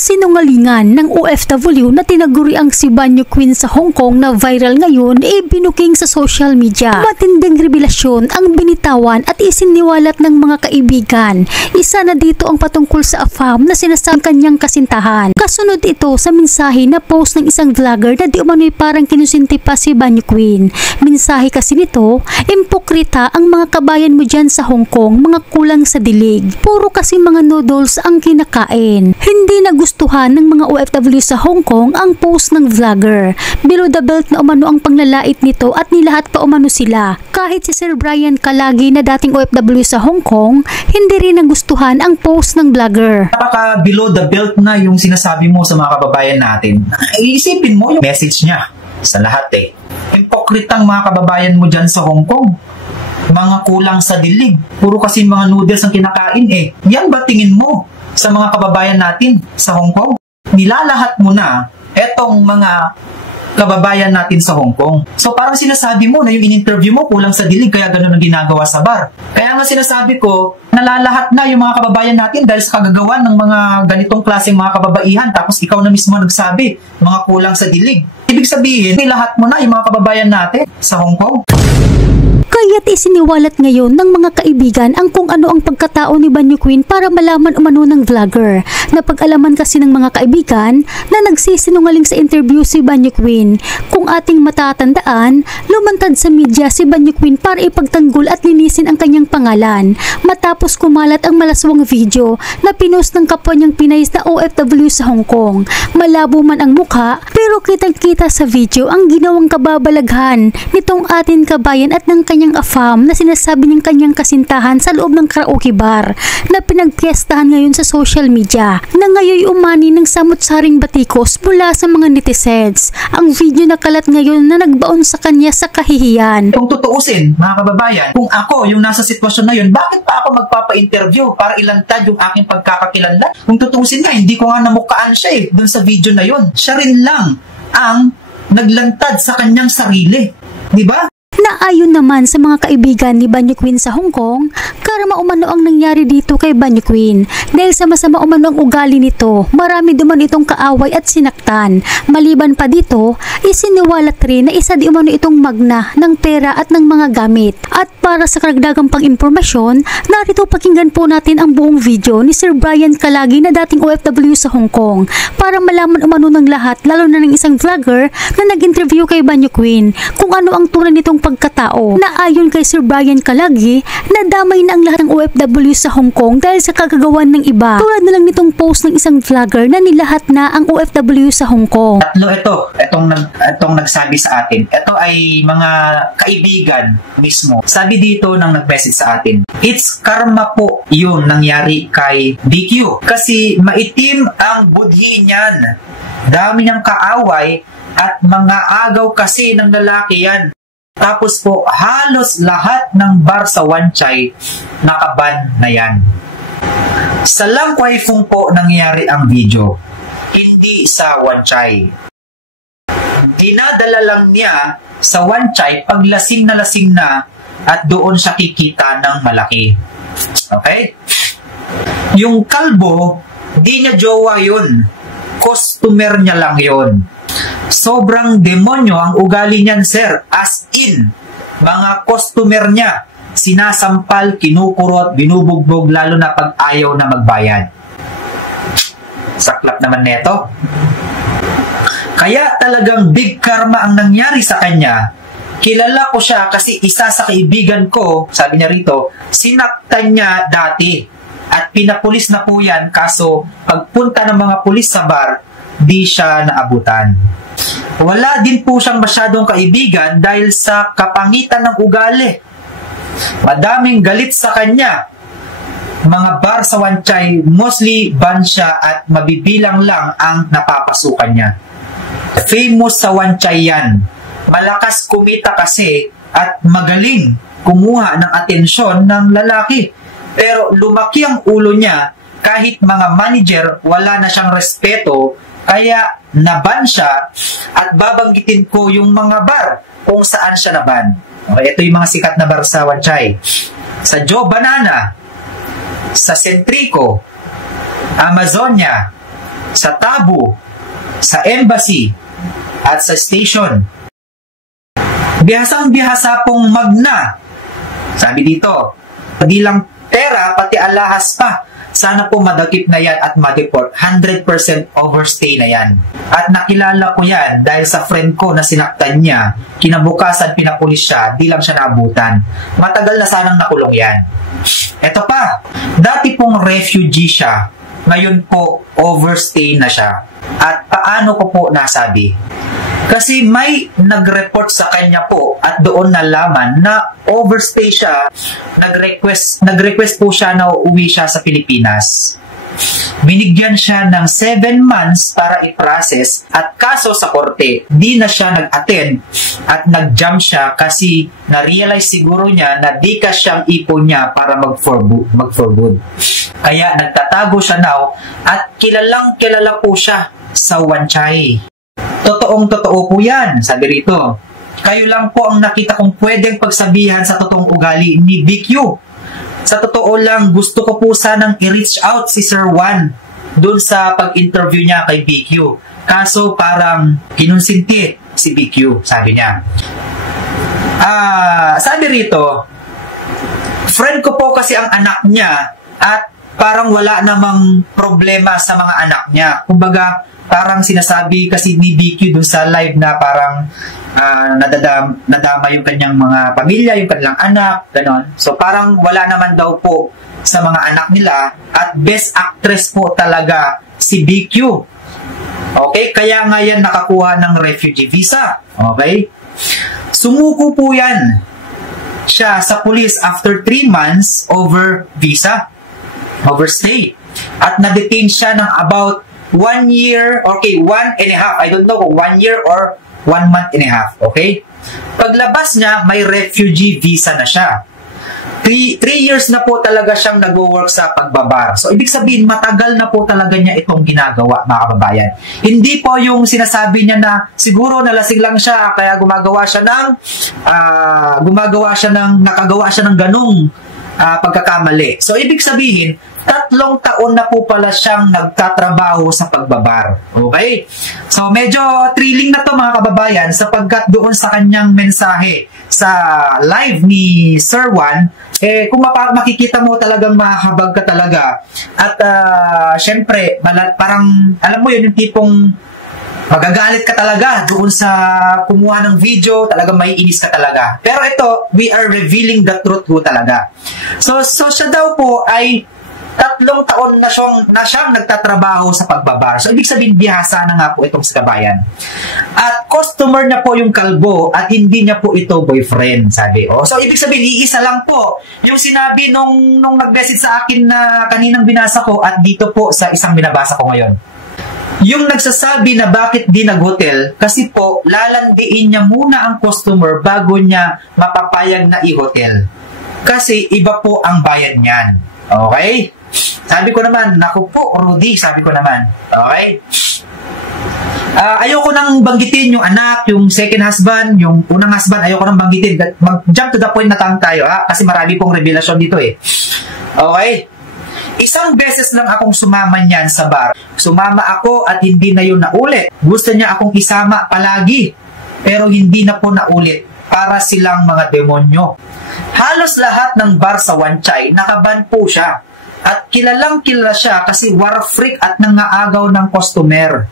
Sinungalingan ng OFW na tinaguriang si Banyo Queen sa Hong Kong na viral ngayon binuking sa social media. Matinding revelasyon ang binitawan at isiniwalat ng mga kaibigan. Isa na dito ang patungkol sa AFAM na sinasabing kanyang kasintahan. Kasunod ito sa mensahe na post ng isang vlogger na di umano'y parang kinusinti pa si Banyo Queen. Mensahe kasi nito, impokrita ang mga kabayan mo dyan sa Hong Kong, mga kulang sa dilig. Puro kasi mga noodles ang kinakain. Hindi nagustuhan ng mga OFW sa Hong Kong ang post ng vlogger. Below the belt na umano ang panglalait nito at nilahat pa umano sila. Kahit si Sir Brian Kalagi na dating OFW sa Hong Kong, hindi rin nagustuhan ang post ng vlogger. Napaka below the belt na yung sinasabi mo sa mga kababayan natin. Iisipin mo yung message niya sa lahat Hipokritang mga kababayan mo dyan sa Hong Kong. Mga kulang sa dilig. Puro kasi mga noodles ang kinakain Yan ba tingin mo sa mga kababayan natin sa Hong Kong? Nilalahat mo na etong mga kababayan natin sa Hong Kong. So parang sinasabi mo na yung in-interview mo kulang sa dilig kaya ganun ang ginagawa sa bar. Kaya nga sinasabi ko, nalalahat na yung mga kababayan natin dahil sa kagagawan ng mga ganitong klaseng mga kababaihan tapos ikaw na mismo nagsabi, mga kulang sa dilig. Ibig sabihin, nilahat mo na yung mga kababayan natin sa Hong Kong. Kaya't isiniwalat ngayon ng mga kaibigan ang kung ano ang pagkatao ni Banyo Queen para malaman umano ng vlogger. Napag-alaman kasi ng mga kaibigan na nagsisinungaling sa interview si Banyo Queen. Kung ating matatandaan, lumantad sa media si Banyo Queen para ipagtanggol at linisin ang kanyang pangalan. Matapos kumalat ang malaswang video na pinost ng kapwa niyang Pinay na OFW sa Hong Kong. Malabo man ang mukha pero kitang-kita sa video ang ginawang kababalaghan nitong ating kabayan at ng kanyang AFAM na sinasabi ng kanyang kasintahan sa loob ng karaoke bar na pinagpiestahan ngayon sa social media na ngayon umani ng samot-saring batikos mula sa mga netizens. Ang video na kalat ngayon na nagbaon sa kanya sa kahihiyan. Kung tutuusin mga kababayan, kung ako yung nasa sitwasyon na yun, bakit pa ako magpapa-interview para ilantad yung aking pagkakakilanlan? Kung tutuusin nga, hindi ko nga namukhaan siya dun sa video na yun. Siya rin lang ang naglantad sa kanyang sarili. Diba? Naayon naman sa mga kaibigan ni Banyo Queen sa Hong Kong, karma umano ang nangyari dito kay Banyo Queen. Dahil sa masama umano ang ugali nito, marami duman itong kaaway at sinaktan. Maliban pa dito, isiniwalat rin na isa di umano itong magna ng pera at ng mga gamit. At para sa karagdagang pang-impormasyon, narito pakinggan po natin ang buong video ni Sir Brian Kalagi na dating OFW sa Hong Kong para malaman umano ng lahat, lalo na ng isang vlogger na nag-interview kay Banyo Queen kung ano ang tunay nitong pagkatao. Na ayon kay Sir Brian Kalagi, nadamay na ang lahat ng OFW sa Hong Kong dahil sa kagagawan ng iba. Tulad na lang nitong post ng isang vlogger na nilahat na ang OFW sa Hong Kong. Tatlo itong nagsabi sa atin. Ito ay mga kaibigan mismo. Sabi dito ng nag-message sa atin, it's karma po yun nangyari kay BQ. Kasi maitim ang budhi niyan. Dami niyang kaaway at mga agaw kasi ng lalaki yan. Tapos po, halos lahat ng bar sa Wan Chai nakaban na yan. Sa Lang Kwai Fong po nangyari ang video, hindi sa Wan Chai. Dinadala lang niya sa Wan Chai pag lasing na at doon siya kikita ng malaki. Okay? Yung kalbo, di niya jowa yun. Customer niya lang yun. Sobrang demonyo ang ugali niyan, sir. As in, mga customer niya, sinasampal, kinukurot, binubugbog, lalo na pag ayaw na magbayad. Saklap naman neto. Kaya talagang big karma ang nangyari sa kanya. Kilala ko siya kasi isa sa kaibigan ko, sabi niya rito, sinaktan niya dati. At pinapulis na po yan, kaso pagpunta ng mga pulis sa bar, di siya naabutan. Wala din po siyang masyadong kaibigan dahil sa kapangitan ng ugali. Madaming galit sa kanya. Mga bar sa Wan Chai, mostly ban siya at mabibilang lang ang napapasukan niya. Famous sa Wan Chai yan. Malakas kumita kasi at magaling kumuha ng atensyon ng lalaki. Pero lumaki ang ulo niya, kahit mga manager wala na siyang respeto, kaya naban siya at babanggitin ko yung mga bar kung saan siya naban. Okay, ito yung mga sikat na bar sa Wan Chai. Sa Joe Banana, sa Centrico, Amazonia, sa Tabo, sa embassy, at sa station. Bihasang-bihasa pong magna. Sabi dito, hindi lang pera, pati alahas pa. Sana po madakip na yan at ma-deport. 100% overstay na yan. At nakilala ko yan dahil sa friend ko na sinaktan niya, kinabukasan pinapulis siya, di lang siya naabutan. Matagal na sanang nakulong yan. Eto pa, dati pong refugee siya, ngayon po overstay na siya. At paano ko po nasabi? Kasi may nag-report sa kanya po at doon nalaman na overstay siya. Nag-request po siya na uuwi siya sa Pilipinas. Binigyan siya ng 7 months para i-process at kaso sa korte, di na siya nag-attend at nag-jump siya kasi na-realize siguro niya na di ka siyang ipon niya para mag-for good. Kaya nagtatago siya now at kilalang kilala po siya sa Wanchay. Totoong-totoo po yan, sabi rito. Kayo lang po ang nakita kong pwedeng pagsabihan sa totoong ugali ni BQ. Sa totoo lang, gusto ko po sanang i-reach out si Sir Juan dun sa pag-interview niya kay BQ. Kaso parang kinonsinti si BQ, sabi niya. Sabi rito, friend ko po kasi ang anak niya at parang wala namang problema sa mga anak niya. Kumbaga, parang sinasabi kasi ni BQ dun sa live na parang nadama yung kanyang mga pamilya, yung kanilang anak, ganon. So parang wala naman daw po sa mga anak nila at best actress po talaga si BQ. Okay? Kaya nga yan nakakuha ng refugee visa. Okay? Sumuko po yan siya sa police after 3 months over visa, overstay. At na-detain siya ng about 1 year, okay, 1.5. I don't know kung 1 year or 1 month and a half, okay? Paglabas niya, may refugee visa na siya. 3 years na po talaga siyang nag-work sa pagbabar. So, ibig sabihin, matagal na po talaga niya itong ginagawa, mga kababayan. Hindi po yung sinasabi niya na siguro nalasing lang siya, kaya nakagawa siya ng ganung pagkakamali. So, ibig sabihin, 3 taon na po pala siyang nagtatrabaho sa pagbabar. Okay? So, medyo thrilling na to mga kababayan sapagkat doon sa kanyang mensahe sa live ni Sir Juan, kung makikita mo talagang mahabag ka talaga. At syempre, parang, alam mo yun, yung tipong magagalit ka talaga doon sa kumuha ng video, talagang may inis ka talaga. Pero ito, we are revealing the truth po talaga. So siya daw po ay 3 taon na siyang nagtatrabaho sa pagbabar. So, ibig sabihin, bihasa na nga po itong si kabayan. At customer na po yung kalbo at hindi niya po ito boyfriend, sabi. So, ibig sabihin, iisa lang po. Yung sinabi nung nag-message sa akin na kaninang binasa ko at dito po sa isang binabasa ko ngayon. Yung nagsasabi na bakit di nag-hotel, kasi po, lalandiin niya muna ang customer bago niya mapapayag na i-hotel. Kasi iba po ang bayad niyan. Okay? Sabi ko naman, naku po, Rudy, sabi ko naman. Okay? Ayoko nang banggitin yung anak, yung second husband, yung unang husband, ayoko nang banggitin. Mag-jump to the point na tayo, ha? Kasi marami pong revelasyon dito, eh. Okay? Isang beses lang akong sumama niyan sa bar. Sumama ako at hindi na yun naulit. Gusto niya akong isama palagi, pero hindi na po naulit. Para silang mga demonyo. Halos lahat ng bar sa Wanchay, nakaban po siya. At kilalang kilala siya kasi war freak at nangaagaw ng customer.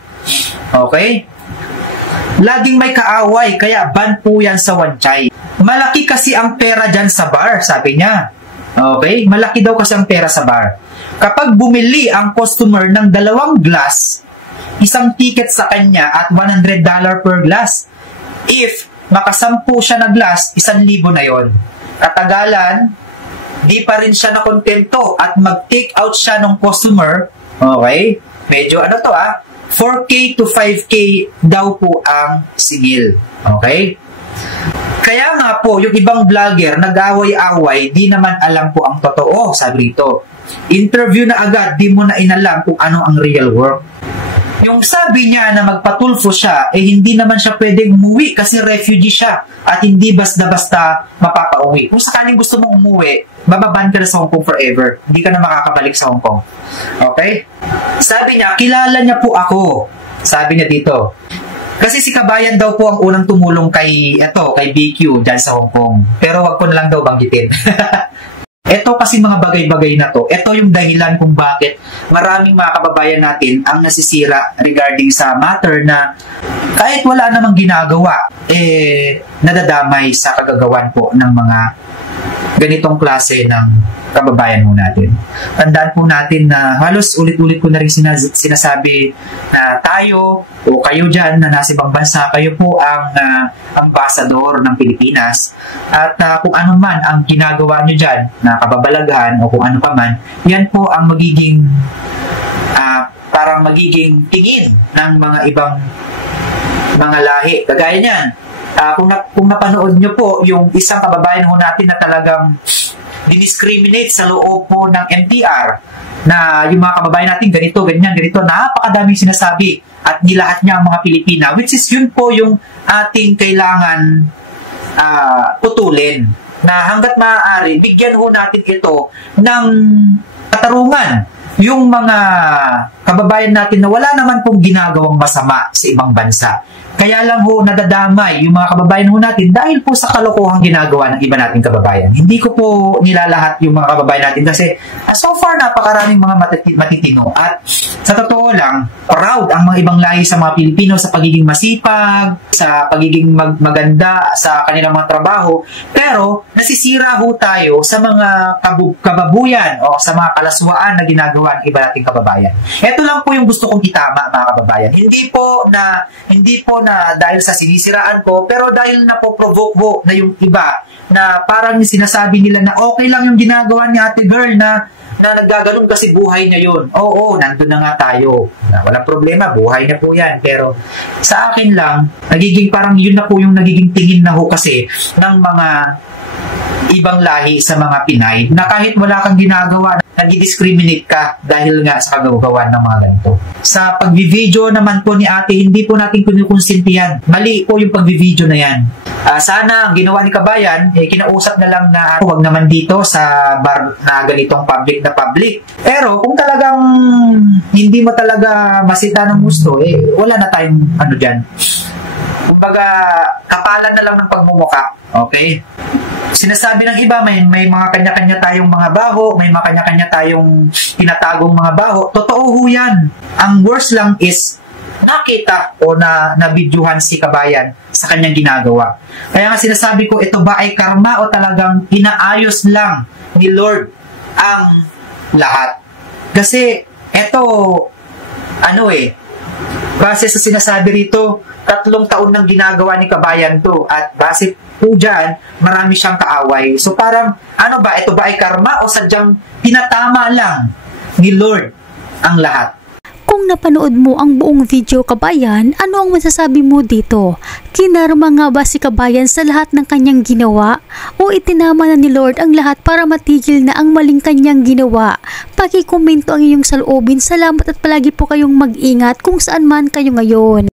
Okay? Laging may kaaway, kaya ban po yan sa Wanchay. Malaki kasi ang pera dyan sa bar, sabi niya. Okay? Malaki daw kasi ang pera sa bar. Kapag bumili ang customer ng 2 glass, isang ticket sa kanya at $100 per glass. If makasampu siya na glass, 1,000 na yon. Katagalan, di pa rin siya nakontento at mag-take out siya ng customer. Okay? Medyo 4K to 5K daw po ang singil. Okay? Kaya nga po, yung ibang vlogger nag-away-away, di naman alam po ang totoo, sabi rito. Interview na agad, di mo na inalam kung ano ang real work. Yung sabi niya na magpatulfo siya, hindi naman siya pwedeng umuwi kasi refugee siya at hindi basta-basta mapapauwi. Kung sakaling gusto mong umuwi, mababan ka na sa Hong Kong forever. Hindi ka na makakabalik sa Hong Kong. Okay? Sabi niya, kilala niya po ako. Sabi niya dito. Kasi si Kabayan daw po ang unang tumulong kay BQ dyan sa Hong Kong. Pero wag ko na lang daw banggitin. Ito kasi mga bagay-bagay na to, ito yung dahilan kung bakit maraming mga kababayan natin ang nasisira regarding sa matter na kahit wala namang ginagawa, nadadamay sa kagagawan po ng mga ganitong klase ng kababayan mo natin. Tandaan po natin na halos ulit-ulit ko na rin sinasabi na tayo o kayo dyan na nasa ibang bansa, kayo po ang ambassador ng Pilipinas at kung ano man ang ginagawa nyo dyan na kababalaghan o kung ano pa man, yan po ang magiging parang magiging tingin ng mga ibang mga lahi. Kagaya niyan, kung napanood nyo po yung isang kababayan ho natin na talagang discriminate sa loob po ng MTR na yung mga kababayan natin ganito, ganyan, ganito, napakadaming sinasabi at nilahat niya ang mga Pilipina, which is yun po yung ating kailangan putulin na hanggat maaari, bigyan ho natin ito ng katarungan yung mga kababayan natin na wala naman pong ginagawang masama sa ibang bansa. Kaya lang ho nadadamay yung mga kababayan ho natin dahil po sa kalokohang ginagawa ng iba nating kababayan. Hindi ko po nilalahat yung mga kababayan natin kasi so far napakaraming mga matitino. At sa totoo lang, proud ang mga ibang lahi sa mga Pilipino sa pagiging masipag, sa pagiging maganda sa kanilang mga trabaho. Pero nasisira ho tayo sa mga kababuyan o sa mga kalaswaan na ginagawa ng iba nating kababayan. Ito lang po yung gusto kong itama, mga kababayan. Hindi po na dahil sa sinisiraan ko, pero dahil napoprovoke ho na yung iba na parang sinasabi nila na okay lang yung ginagawa ni Ate Girl na naggaganon kasi buhay niya yun. Oo, nandun na nga tayo. Walang problema, buhay na po yan. Pero sa akin lang, nagiging parang yun na po yung nagiging tingin na ho kasi ng mga ibang lahi sa mga Pinay na kahit wala kang ginagawa, nag-discriminate ka dahil nga sa kagagawan ng mga ganito. Sa pag-video naman po ni ate, hindi po natin kinukonsintihan. Mali po yung pag-video na yan. Sana ang ginawa ni Kabayan, kinausap na lang na huwag naman dito sa bar na ganitong public na public. Pero kung talagang hindi mo talaga masita ng gusto, wala na tayong ano dyan. Kumbaga, kapalan na lang ng pagmumuka. Okay? Sinasabi ng iba, may mga kanya-kanya tayong mga baho, may mga kanya-kanya tayong tinatagong mga baho. Totoo ho yan. Ang worst lang is nakita o nabidyuhan si Kabayan sa kanyang ginagawa. Kaya nga sinasabi ko, ito ba ay karma o talagang inaayos lang ni Lord ang lahat? Kasi ito, base sa sinasabi rito, 3 taon nang ginagawa ni Kabayan to at base po dyan, marami siyang kaaway. So parang, ito ba ay karma o sadyang tinatama lang ni Lord ang lahat? Kung napanood mo ang buong video, Kabayan, ano ang masasabi mo dito? Kinarma nga ba si Kabayan sa lahat ng kanyang ginawa? O itinama na ni Lord ang lahat para matigil na ang maling kanyang ginawa? Pakikomento ang iyong saloobin. Salamat at palagi po kayong mag-ingat kung saan man kayo ngayon.